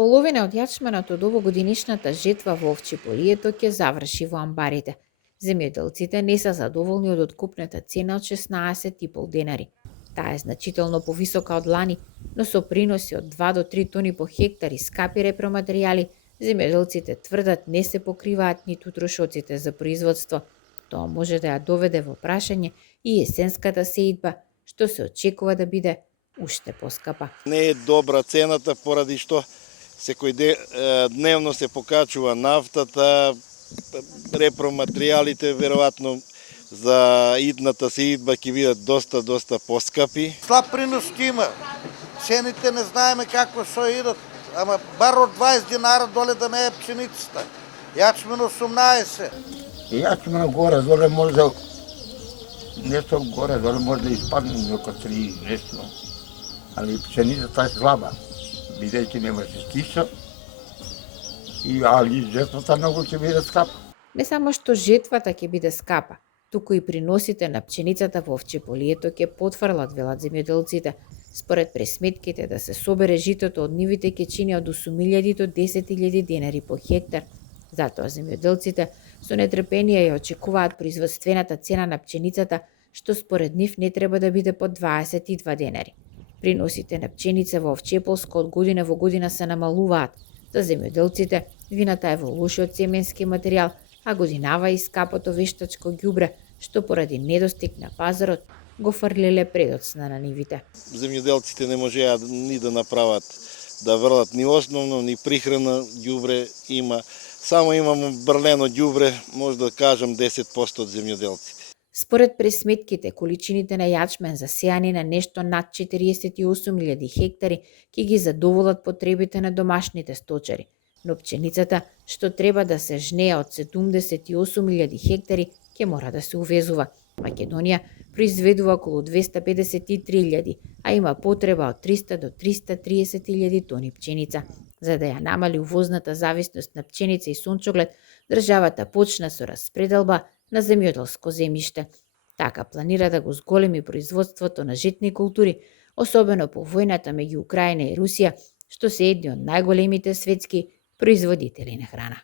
Половина од јачменот од овогодинишната жетва во овчеполието ќе заврши во амбарите. Земјоделците не се задоволни од откупната цена од 16,5 денари. Таа е значително повисока од лани, но со приноси од 2 до 3 тони по хектар и скапи репроматеријали, земјоделците тврдат не се покриваат ниту трошоците за производство. Тоа може да ја доведе во прашање и есенската сеидба, што се очекува да биде уште поскапа. Не е добра цената поради што дневно се покачува нафтата, репроматеријалите веројатно за идната сеидба ќе бидат доста поскапи. Слаб принос ќе има. Цените не знаеме какво што идат, ама бар од 20 динара доле да не е пшеницата. Јачмен 18. Јачмен горе може да нешто горе може да испадне око 3 нешто. Али пшеницата е слаба, бидејќи немаше киша, али жетвата многу ќе биде скапа. Не само што жетвата ќе биде скапа, туку и приносите на пшеницата во овчеполието ќе потврлат, велат земјоделците. Според пресметките да се собере житото од нивите ќе чини од 8.000 до 10.000 денари по хектар. Затоа земјоделците со нетрпение ја очекуваат производствената цена на пшеницата, што според нив не треба да биде под 22 денари. Приносите на пшеница во Овчеполско од година во година се намалуваат. За земјоделците вината е во лошиот семенски материјал, а годинава и скапото вештачко ѓубре, што поради недостиг на пазарот го фрлиле предоцна на нивите. Земјоделците не можеа ни да направат, да врлат ни основно, ни прихрана ѓубре има. Само имamo брлено ѓубре, може да кажам 10% од земјоделците. Според пресметките, количините на јачмен засејани на нешто над 48.000 хектари ќе ги задоволат потребите на домашните сточари, но пченицата, што треба да се жнее од 78.000 хектари, ќе мора да се увезува. Македонија произведува околу 253.000, а има потреба од 300 до 330.000 тони пченица. За да ја намали увозната зависност на пченица и сончоглед, државата почна со распределба на земјоделско земјиште. Така планира да го зголеми производството на житни култури, особено по војната меѓу Украина и Русија, што се едни од најголемите светски производители на храна.